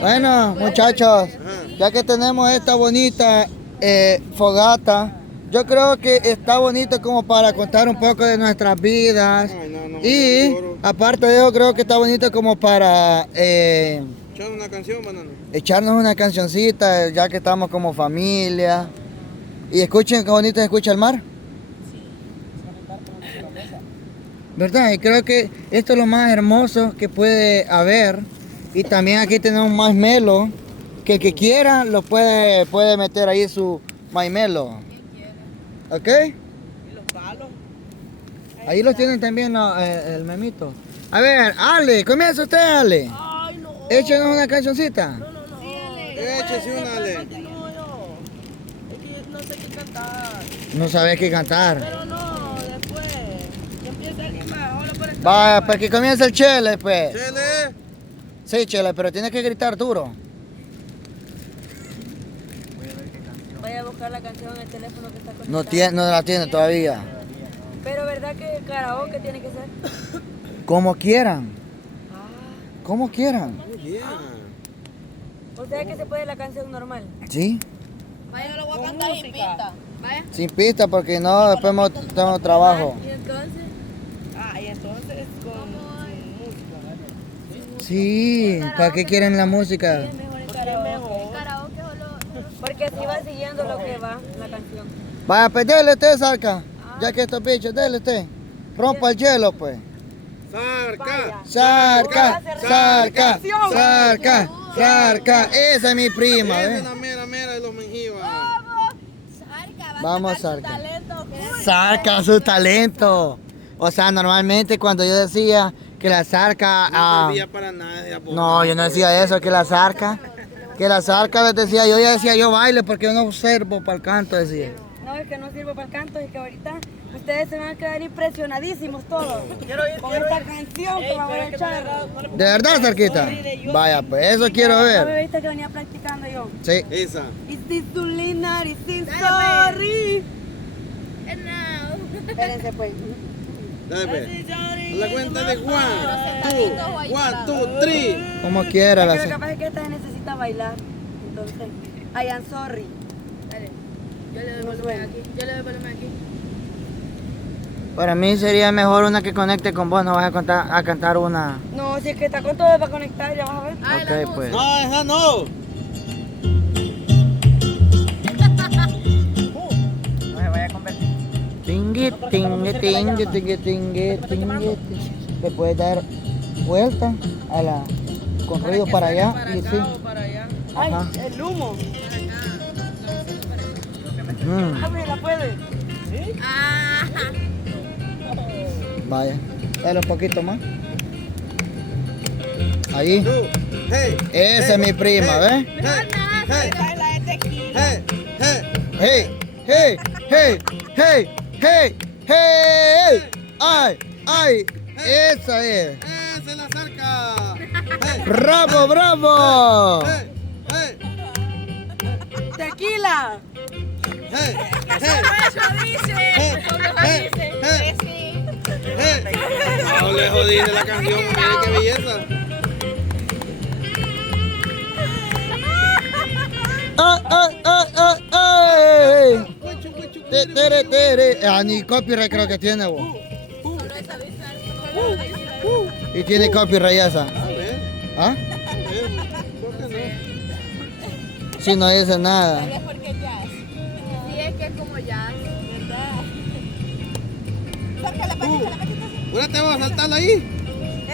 Bueno, muchachos, ya que tenemos esta bonita fogata, yo creo que está bonito como para contar un poco de nuestras vidas. Ay, no, Y aparte de eso, creo que está bonito como para echar una canción, banano. echarnos una cancioncita, ya que estamos como familia. Y escuchen qué bonito se escucha el mar. ¿Verdad? Y creo que esto es lo más hermoso que puede haber. Y también aquí tenemos marshmallow, que el que quiera lo puede meter ahí su marshmallow. ¿Ok? ¿Y los palos? Ahí los tienen también el memito. A ver, Ale, comienza usted, Ale. Ay, no. Échenos una cancioncita. No, no, no. Sí, échese una, Ale. Continúo yo. Es que no sé qué cantar. No sabes qué cantar. Pero no, después. Que empiece alguien más. Ahora por el Vaya, pues que comience el chele, pues. Chele. Sí, chele, pero tienes que gritar duro. Vaya a buscar la canción en el teléfono que está conectado. No la tiene todavía. Pero ¿verdad que el karaoke tiene que ser? Como quieran. Ah, Como quieran. Muy bien. o sea que se puede la canción normal. ¿Sí? Vaya, lo voy Con música. Vaya. Sin pista porque no, después tenemos trabajo. Y entonces, Ah, y entonces con música. Sí, ¿para qué quieren la música? es mejor el Porque es karaoke. mejor. Karaoke porque así va siguiendo lo que va la canción. Vaya, pues dele usted, Sarca. Ya que estos bichos, dele usted. Rompa el hielo, pues. Sarca. Sarca, Sarca, Sarca, Sarca. Esa es mi prima, Esa ¿eh? es la mera mera de los mengivas. Vamos, Sarca. Sarca su talento. O sea, normalmente cuando yo decía que la Sarca... No servía para nada. no, yo no decía eso, que la Sarca les decía, yo ya decía yo baile porque yo no sirvo para el canto, decía. No, es que no sirvo para el canto, es que ahorita ustedes se van a quedar impresionadísimos todos. Con esta canción que vamos a echar. ¿De verdad, Sarquita? Vaya, pues eso quiero ¿No me ver. viste que venía practicando yo? Sí. Esa. It's this Tulinar, it's this sorry. Espérense pues. Dale, pues. A la cuenta de one, two, three. Como quiera la Pero Sarca. capaz es que esta se necesita bailar. Entonces, I am sorry. Dale, yo le doy No volumen suena. aquí, yo le doy volumen aquí. Para mí sería mejor una que conecte con vos, no vas a cantar una. No, si es que está con todo para conectar, ya vas a ver. Ay, la Ok, luz. pues. No, esa no. Tingui, tingui, tingui, tingui, tingui, tingui. Le puedes dar vuelta a la con ruido para allá y sí. Para allá. Ay, Ajá. el humo. Mm, Ábrela, puede. Ah, vaya. Dale un poquito más. Ahí. Two. Hey. Esa es mi prima, ¿ves? Hey. Hey. Esa es la de tequila. Hey. Hey. Hey, hey, hey, hey, hey, hey. Ay, ay. Esa es. Esa es la cerca. Hey. Bravo, bravo. Hey. Hey. Tequila. Hey. Hey. eso dice, eso Hey. dice. Hey. Sí. Hey. No le jodiste la canción, mire qué belleza. Ay, ay, ay, ay, ay. Tere, tere. Ah, ni copyright creo que tiene, vos. Y tiene copyright esa. A ver, ¿Ah? creo que no. Si no dice nada. Es porque jazz. Sí, es que es como jazz, ¿verdad? Saca la patita, la patita. Ahora te vas a saltar ahí.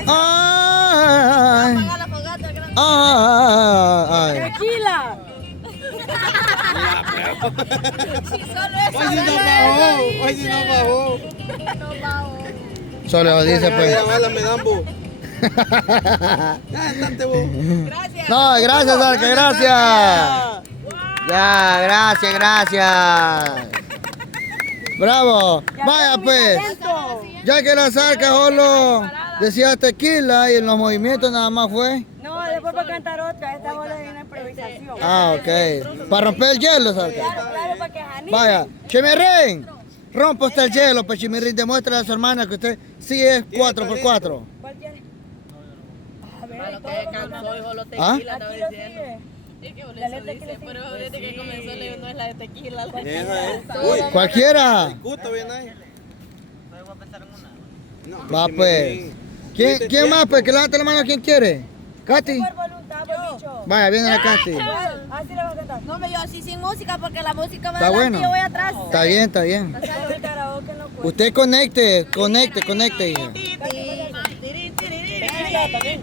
Ay, Apaga la fogata, grande. ay, ay. Tequila. Si solo eso. Hoy sí no bajó. Hoy sí no bajó. No bajo. Solo lo dice, Mira, pues. bala me dan vos. Ya, estate vos. Gracias. No, gracias, Arca, gracias. Ya, gracias, gracias. Bravo. Vaya, pues. Ya que la Zarca solo decía tequila y en los movimientos nada más fue. No, después para cantar otra. Esta bola es una improvisación. Ah, ok. Para romper el hielo, Zarca. Claro, claro, para que anime. Vaya, Chimirrín. Rompa usted el hielo, pues Chimirrín. Demuestra a su hermana que usted sí es 4x4. ¿Cuál tiene? A ver. A lo que cansó, hijo, los ¿Ah? tequila, estaba Aquí lo diciendo. sigue. Y que La letra que dice, le pero sigue. desde que comenzó le digo, no es la de tequila. Esa es. Uy, Cualquiera. Cuto viene ahí. No, Va sí me pues. vi. ¿Quién más pues? Que levante la mano quien quiere. Katy. Por voluntad, por bicho. Vaya, viene la Katy. Así le vas a cantar. No, me yo así sin música porque la música va Está adelante bueno. y yo voy atrás. Está bien, está bien. El karaoke no cuenta. Usted conecte, hija.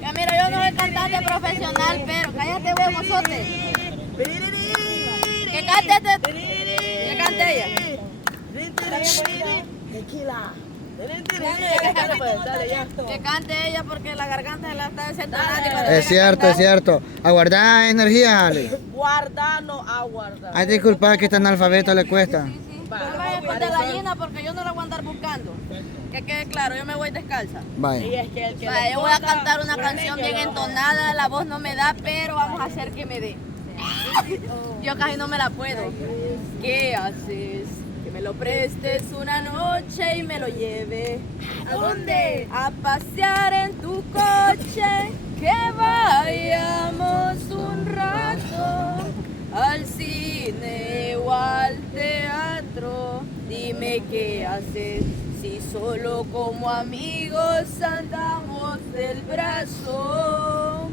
Ya, mira, yo no soy cantante profesional, pero cállate, güey, mozote. Que cante ella. Tequila. Que cante ella porque la garganta se la está desentonando. Es cierto. Aguardar energía, Ale. Guardar, no aguardar. Ay, disculpa que este analfabeto le cuesta. No vaya con de gallina porque yo no la voy a andar buscando. Que quede claro, yo me voy descalza. Vaya. Y es que el que O sea, yo voy a cantar una canción bien entonada, la voz no me da, pero vamos a hacer que me dé. Yo casi no me la puedo. ¿Qué haces? Que me lo prestes una noche y me lo lleve. ¿A dónde? A pasear en tu coche, que vayamos un rato al cine o al teatro. Dime qué haces si solo como amigos andamos del brazo.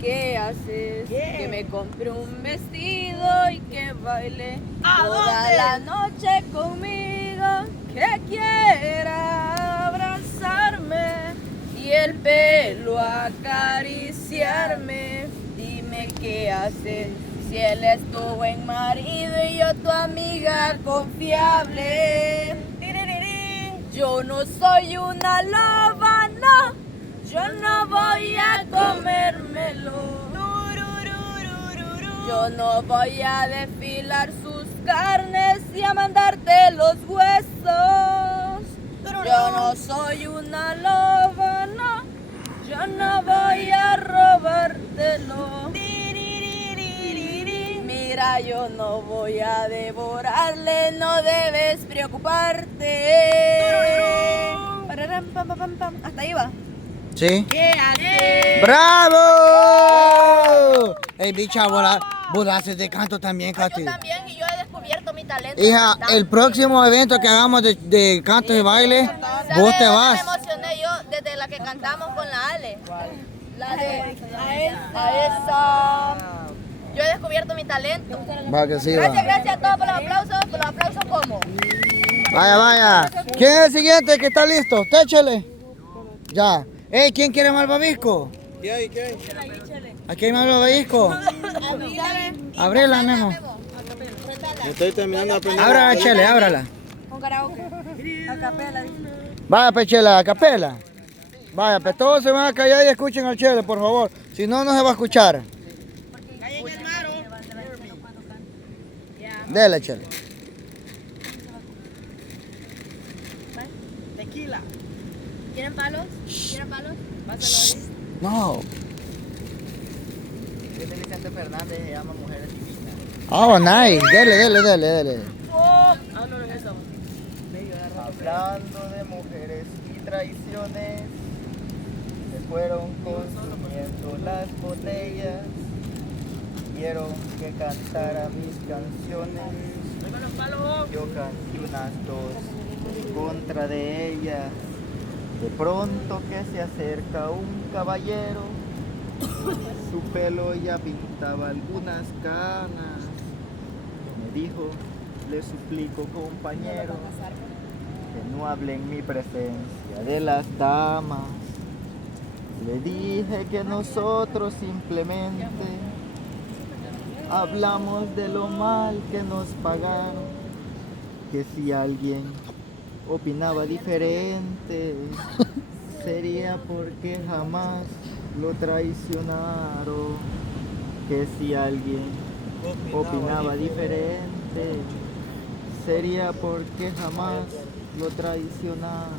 ¿Qué haces? Que me compre un vestido y que baile toda la noche conmigo. Que quiera abrazarme y el pelo acariciarme. Dime qué haces si él es tu buen marido y yo tu amiga confiable. Yo no soy una loba, no. Yo no voy a comérmelo. Yo no voy a desfilar sus carnes y a mandarte los huesos. Yo no soy una loba, no. Yo no voy a robártelo. Mira, yo no voy a devorarle, no debes preocuparte. Pararam, pam, pam, pam, pam. Hasta ahí va. ¿Sí? ¿Qué haces? ¡Bravo! Ey, bicha, vos haces de canto también, Katy. Yo también, y yo he descubierto mi talento. Hija, cantante. el próximo evento que hagamos de canto y baile, ¿Sabe vos te dónde vas. Me emocioné yo desde la que cantamos con la Ale. La de a esa. Yo he descubierto mi talento. Va que sí, Gracias, va. gracias a todos por los aplausos. Por los aplausos, ¿cómo? Vaya. ¿Quién es el siguiente que está listo? Usted, échele. Ya. Ey, ¿quién quiere malvavisco? ¿Qué hay? Aquí hay malvavisco. Ábrela, Memo. Me estoy terminando de aprender. Ábrala, Chele, ábrala. Con karaoke. A capela. Vaya, Pechela, a capela. Vaya, pues todos se van a callar y escuchen al Chele, por favor. Si no, no se va a escuchar. Dele, Chele. Tequila. ¿Quieren palos? ¿Quieren palos? No. Yo soy Vicente Fernández, se llama Mujeres Divinas. Oh, nice. Dele. Ah, no, no es eso. Hablando de mujeres y traiciones, se fueron consumiendo las botellas. Quiero que cantara mis canciones. Yo canté unas dos en contra de ella. De pronto que se acerca un caballero, su pelo ya pintaba algunas canas. Me dijo, le suplico compañero, que no hable en mi presencia de las damas. Le dije que nosotros simplemente hablamos de lo mal que nos pagaron, que si alguien opinaba diferente sería porque jamás lo traicionaron, que si alguien opinaba diferente sería porque jamás lo traicionaron.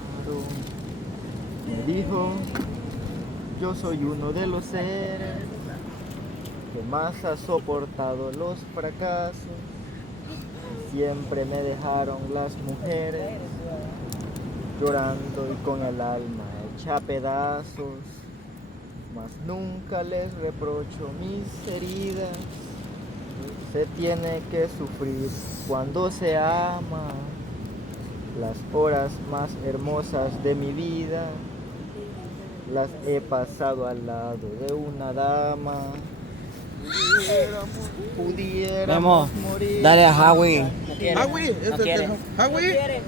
Me dijo, yo soy uno de los seres que más ha soportado los fracasos. Siempre me dejaron las mujeres llorando y con el alma hecha pedazos. mas nunca les reprocho mis heridas. Se tiene que sufrir cuando se ama. Las horas más hermosas de mi vida las he pasado al lado de una dama. Pudiéramos morir. Dale a Howie. Howie, Howie.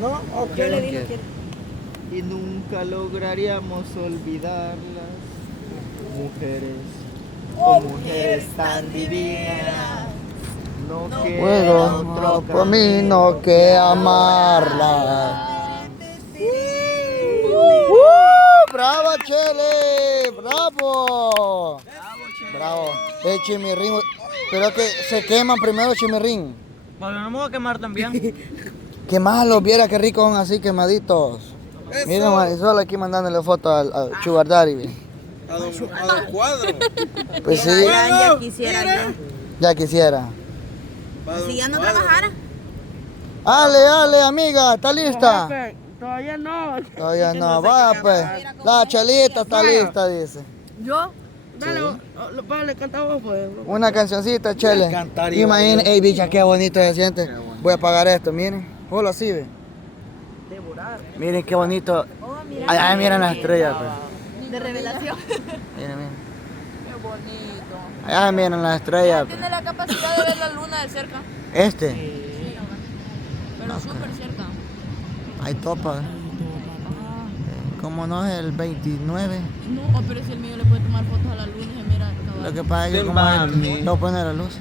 No, ok. Yo le dije que Y nunca lograríamos olvidarlas. Mujeres, oh mujeres tan divinas. No queda Puedo otro camino que amarla. ¡Bravo, Chele! ¡Bravo! Bravo. El chimirrín. Pero que se queman primero el chimirrín. Bueno, no me voy a quemar también. Quemalos, viera qué ricos son así quemaditos. Miren, Marisol aquí mandándole fotos al Sugar Daddy. A don Cuadro. Pues sí, Ya quisiera yo. ya quisiera. Si ya no trabajara. Ale, amiga, ¿está lista? Todavía no. Todavía no, vaya pues. La chelita está lista, dice. Yo. Dale, canta vos, pues. Una cancioncita, Chele. Imagínate, ey, bicha, qué bonito se siente. Voy a pagar esto, miren. Solo así, ve. Miren qué bonito. Allá miren las estrellas, pues. De revelación. Miren, miren. Qué bonito. Allá miren las estrellas, pues. Tiene la capacidad de ver la luna de cerca. Este, Pero súper cerca. hay topa. Como no es el 29. No, pero si el mío le puede tomar fotos a la luna y se mira cabal. Lo que pasa es que como no pone la luz.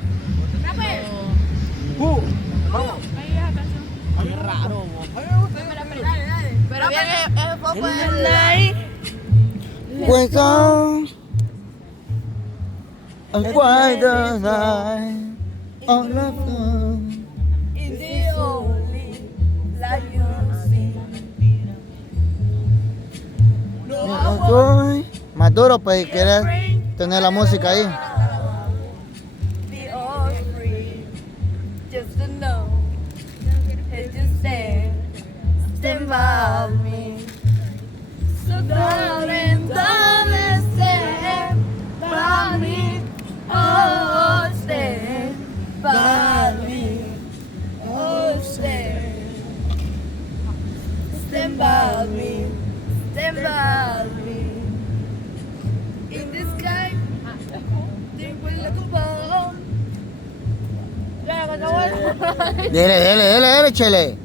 Qué raro, pero bien, ese foco es Pues I'm quite the night all alone. in the only light you see. Más duro pues si quieres tener la música ahí. Be all free, just to know that you stand by me. So darling, darling, stand by me. Oh, stand by me. Oh, stand by me. Stand by me. In the sky, there will look above. Dele, Chele.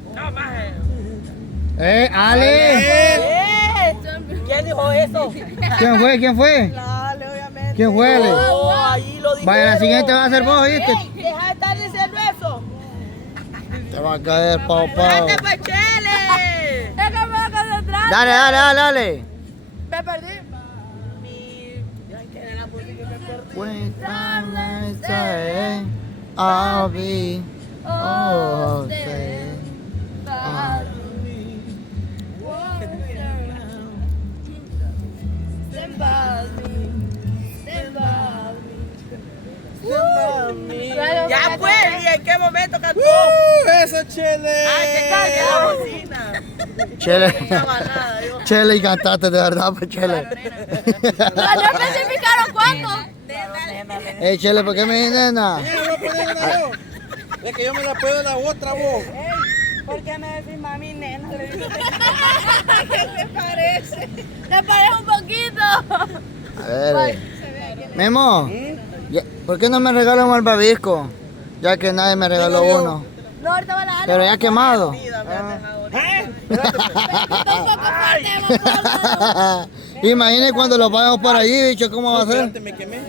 Ale. ¿Quién dijo eso? ¿Quién fue? Dale, obviamente. ¿Quién fue, Ale? Oh, ahí lo dije. Vaya, la siguiente va a ser vos, ¿viste? Deja de estar diciendo eso. Te va a caer, papá. ¡Ande, pues, Chele! Es que me voy a concentrar. Dale. Me perdí. Ay, que de la música me perdí. When I say I'll be all day. Stand by me. Stand by me. Ya fue, ¿y en qué momento cantó? ¡Esa Chele! ¡Ay, que calle la bocina! Chele. No estaba nada, yo. Chele y cantaste de verdad, pues Chele. No especificaron cuánto. Ey, Chele, ¿por qué me dices nena? Mira, voy a poner una voz. Es que yo me la puedo la otra voz. ¿Por qué me decís mami, nena? Le digo, ¿Qué te parece? ¿Te parece un poquito? A ver. Memo, ¿por qué no me regalan un malvavisco? Ya que nadie me regaló uno. No, ahorita va la Pero ya quemado. Imaginen cuando los vayamos por allí, bicho, ¿cómo va a ser? Espérate, me quemé.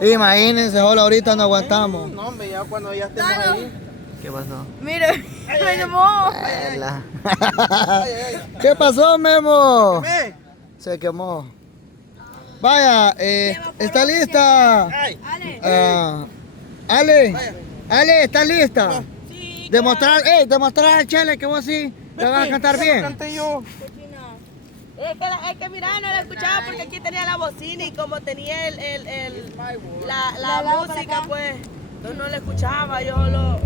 Imagínense, hola, ahorita no aguantamos. No, hombre, ya cuando ya estemos ahí. ¿Qué pasó? Mire, me llamó. ¿Qué pasó, Memo? ¿Quemé? Se quemó. Vaya, ¿está lista? Ay, Ale, ¿estás lista? Demostrar al Chele que vos sí te vas a cantar bien. canté yo. Es que mira, no la escuchaba porque aquí tenía la bocina y como tenía la música, pues, entonces no la escuchaba, yo lo...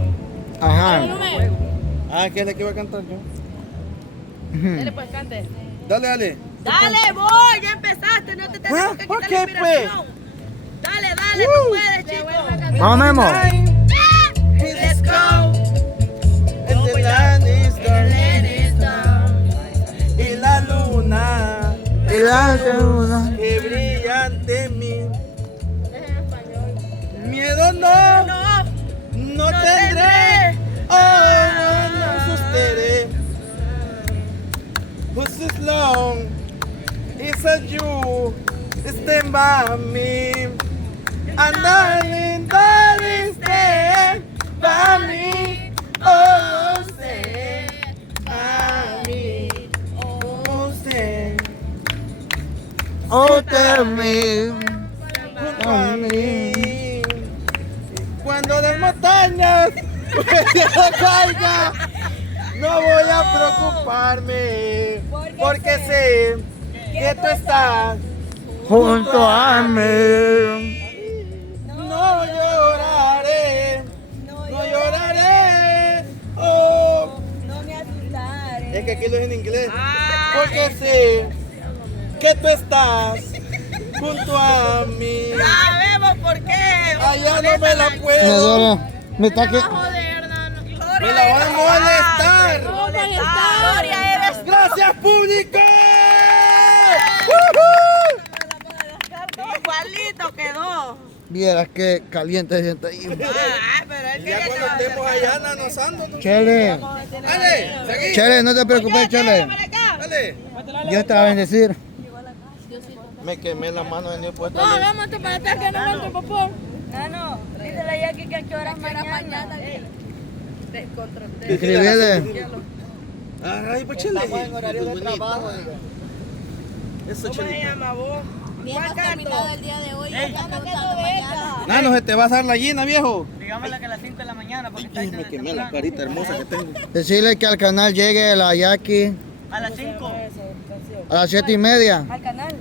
Ajá. Ah, ¿qué es la que iba a cantar yo? Dale, pues, cante. Dale, dale. Dale, voy, ya empezaste, no te tengo que quitar Ok, la inspiración. Dale, dale, tú puedes, chico. Vamos, Memo. Let's go. And the land is dark. Y la luna que brilla ante mí. Miedo no tendré. Oh, no asustaré. Who's this long? It's a you. Stand by me. And darling, stand by me. Oh, stand by me. Oh, stand Oh, tell me. junto a mí. Cuando las montañas caiga, no voy a preocuparme, porque sé que tú estás Junto a mí. No lloraré, no lloraré. Oh, No me asustaré. es que aquí lo es en inglés. Porque sé que tú estás junto a mí. Sabemos por qué. Allá no me la Me puedo. duele. Me está que... Me la van a molestar. Gloria eres. Gracias, público. Igualito quedó. Vieras que caliente se siente ahí. Pero él Ya cuando estemos allá nanosando. Chele. Dale, seguí. Chele, no te preocupes, Chele. Dale. Dios te va a bendecir. Me quemé la mano de Dios puesta. Vamos para atrás que no aguanto, popón. No, dísele a Jackie que a qué horas mañana. Escribile. Ay, pues chile. Estamos en horario de trabajo. Eso ¿Cómo se chile. llama vos? Hemos terminado el día de hoy. Ya estamos preguntando mañana. Nano, se te va a hacer la llena, viejo. Digámosle que a las 5 de la mañana porque está Ay, me quemé la carita hermosa que tengo. Decirle que al canal llegue la Jackie a las 5. a las 7:30. Al canal.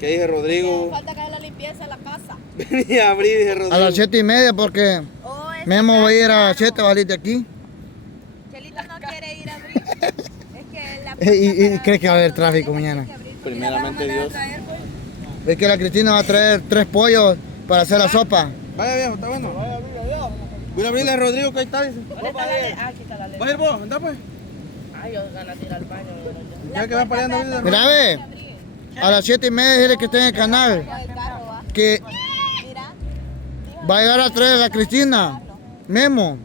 ¿Qué dije, Rodrigo? Falta que haga la limpieza en la casa. Vení a abrir, dije, Rodrigo. A las 7:30 porque Oh, es Memo va a ir a las 7, va a salir de aquí. Chelita no quiere ir a abrir. Es que la Y cree que va a haber tráfico mañana. Primeramente Dios. Es que la Cristina va a traer 3 pollos para hacer la sopa. Vaya, viejo, está bueno. Voy a abrirle a Rodrigo, que ahí está. Dice. ¿Dónde está la ley? Aquí está la ley. Va a ir vos, anda pues. Ay, yo ganas de ir al baño. pero ya. Ya que va para allá, anda a abrirle a Mira, ve. A las 7:30 decirle que esté en el canal. Que va a llegar a traer a la Cristina. Memo.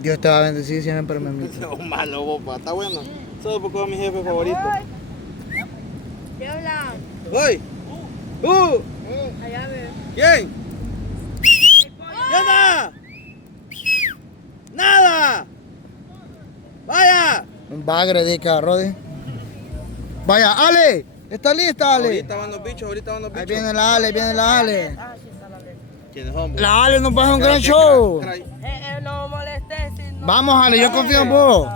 Dios te va a bendecir siempre, Memo. No, malo, bopa, está bueno. Solo porque es mi jefe favorito. ¿Qué hablan? ¡Voy! Allá ve. ¿Quién? ¡Yana! ¡Nada! ¡Vaya! Un bagre de Rodi. Vaya, Ale. ¿Está lista, Ale? Ahorita van los bichos, ahorita van los bichos. Ahí viene la Ale, viene la Ale. ¿Quiénes son? vos? La Ale nos va a hacer un gran Trae- show. trae- No molestes. Si no. Vamos, Ale, yo confío en vos.